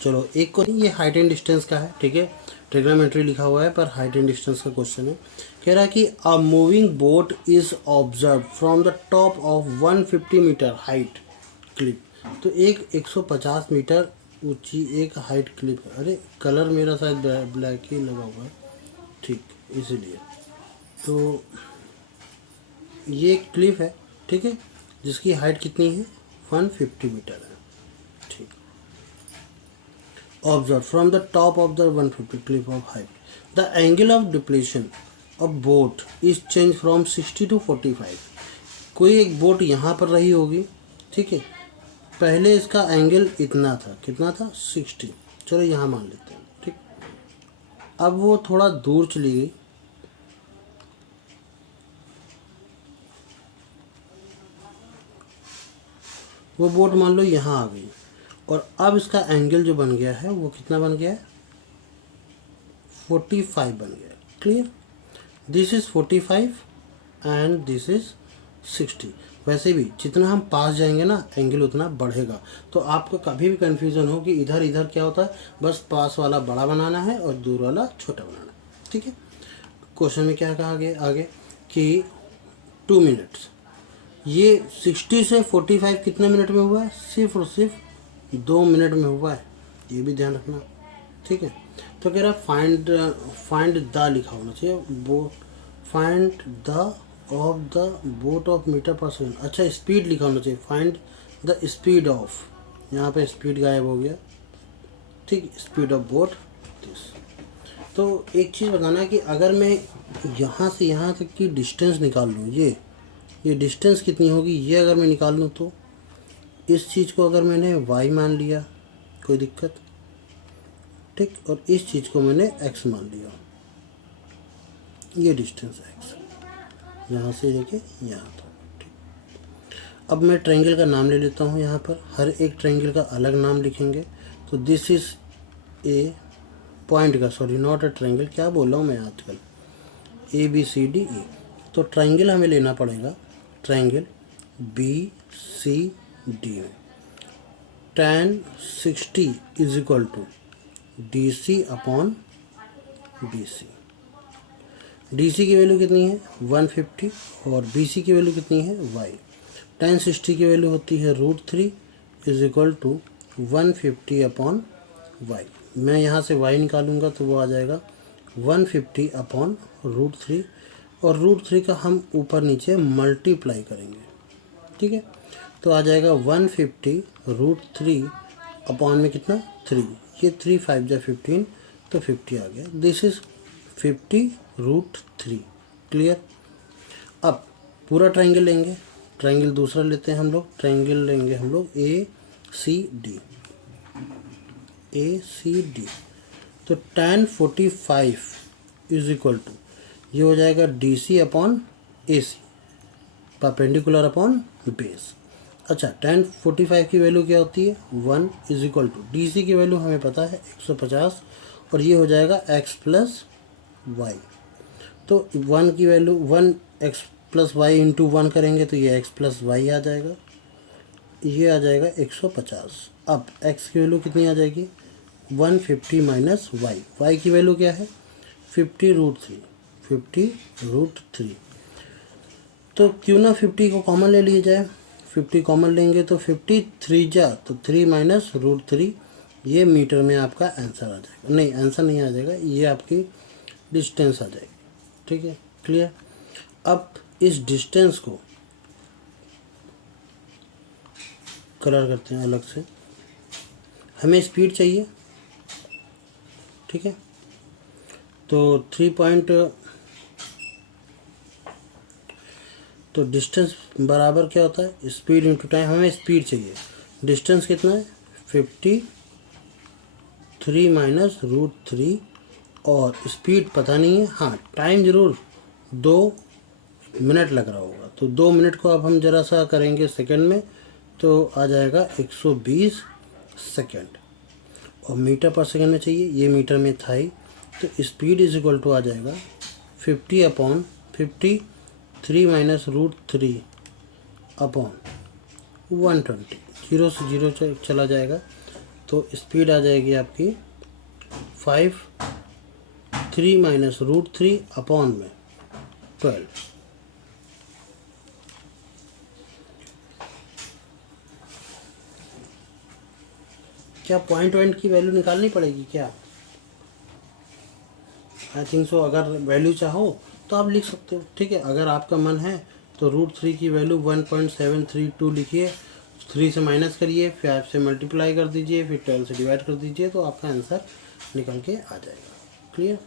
चलो एक को ये हाइट एंड डिस्टेंस का है, ठीक है, ट्रिग्नोमेट्री लिखा हुआ है पर हाइट एंड डिस्टेंस का क्वेश्चन है। कह रहा है कि a moving boat is observe from the top of 150 metre height clip. तो एक 150 मीटर ऊंची एक हाइट क्लिप है। अरे कलर मेरा शायद ब्लैक ही लगा हुआ है, ठीक, इसीलिए। तो ये एक क्लिप है, ठीक है, जिसकी हाइट कितनी है 150 मीटर है, ठीक। Observe from the top of the 150 clip of height the angle of depletion of boat is change from 60 to 45। कोई एक बोट यहाँ पर रही होगी, ठीक है, पहले इसका एंगल इतना था, कितना था 60, चलो यहाँ मान लेते हैं, ठीक। अब वो थोड़ा दूर चली गई, वो बोट मान लो यहाँ आ गई, और अब इसका एंगल जो बन गया है वो कितना बन गया है 45 बन गया। Clear, this is 45 and this is 60। वैसे भी जितना हम पास जाएंगे ना एंगल उतना बढ़ेगा। तो आपको कभी भी कंफ्यूजन हो कि इधर इधर क्या होता है, बस पास वाला बड़ा बनाना है और दूर वाला छोटा बनाना है, ठीक है। क्वेश्चन में क्या कहा गया आगे कि 2 मिनट्स, ये 60 से 45 कितने मिनट में हुआ है, सिर्फ और सिर्फ 2 मिनट में हुआ है, ये भी ध्यान रखना, ठीक है। तो कह रहा फाइंड द लिखा होना चाहिए, वो find the of the boat of metre per second. अच्छा स्पीड लिखा होना चाहिए, फाइंड द स्पीड ऑफ, यहाँ पे स्पीड गायब हो गया, ठीक, स्पीड ऑफ बोट दिस। तो एक चीज़ बताना है कि अगर मैं यहाँ से यहाँ तक की डिस्टेंस निकाल लूँ, ये डिस्टेंस कितनी होगी, ये अगर मैं निकाल लूँ तो इस चीज़ को अगर मैंने y मान लिया कोई दिक्कत, ठीक, और इस चीज़ को मैंने x मान लिया, ये डिस्टेंस x यहाँ से लेके यहाँ तक, ठीक। अब मैं ट्रायंगल का नाम ले लेता हूँ, यहाँ पर हर एक ट्रायंगल का अलग नाम लिखेंगे। तो दिस इज़ ए पॉइंट का, सॉरी नॉट अ ट्रायंगल, क्या बोल रहा हूँ मैं आजकल, ABCDE। तो ट्रायंगल हमें लेना पड़ेगा, ट्रायंगल BCD में tan 60 is equal to DC upon BC। DC की वैल्यू कितनी है 150 और BC की वैल्यू कितनी है y। tan 60 की वैल्यू होती है √3 is equal to 150 upon y। मैं यहाँ से y निकालूंगा तो वो आ जाएगा 150 अपॉन √3, और √3 का हम ऊपर नीचे मल्टीप्लाई करेंगे, ठीक है। तो आ जाएगा 150 √3 अपॉन में कितना 3, ये 3 5 जा 15 तो 50 आ गया। This is 50 √3। क्लियर। अब पूरा ट्रायंगल लेंगे, ट्रायंगल दूसरा लेते हैं हम लोग, ट्रायंगल लेंगे हम लोग ACD। तो tan 45 इज इक्वल टू, ये हो जाएगा DC upon AC, perpendicular upon base. अच्छा tan 45 की वैल्यू क्या होती है 1 इज इक्वल टू, DC की वैल्यू हमें पता है 150, और ये हो जाएगा x प्लस वाई। तो 1 की value 1x plus Y into 1 करेंगे तो ये x प्लस वाई आ जाएगा, ये आ जाएगा 150। अब x की वैल्यू कितनी आ जाएगी 150 माइनस वाई, वाई की वैल्यू क्या है 50 √3। तो क्यों ना 50 को कॉमन ले लिया जाए, 50 कॉमन लेंगे तो 50 3 जा तो 3 माइनस √3, ये मीटर में आपका आंसर आ जाएगा। नहीं आंसर नहीं आ जाएगा, ये आपकी डिस्टेंस आ जाएगी, ठीक है। क्लियर। अब इस डिस्टेंस को कलर करते हैं अलग से, हमें स्पीड चाहिए, ठीक है। तो 3 पॉइंट, तो डिस्टेंस बराबर क्या होता है स्पीड इंटू टाइम, हमें स्पीड चाहिए, डिस्टेंस कितना है 53 माइनस √3, और स्पीड पता नहीं है, हाँ टाइम ज़रूर 2 मिनट लग रहा होगा। तो 2 मिनट को अब हम ज़रा सा करेंगे सेकंड में, तो आ जाएगा 120 सेकंड, और मीटर पर सेकंड में चाहिए, ये मीटर में था ही। तो स्पीड इज इक्वल टू आ जाएगा 50 अपॉन 53 माइनस √3 अपॉन 120, 0 से 0 चला जाएगा, तो स्पीड आ जाएगी आपकी 5 3 माइनस रूट 3 अपॉन में 12। क्या पॉइंट की वैल्यू निकालनी पड़ेगी क्या? I think so. अगर वैल्यू चाहो तो आप लिख सकते हो, ठीक है। अगर आपका मन है तो रूट 3 की वैल्यू 1.732 लिखिए, 3 से माइनस करिए, 5 से मल्टीप्लाई कर दीजिए, फिर 12 से डिवाइड कर दीजिए, तो आपका आंसर निकल के आ जाएगा। क्लियर?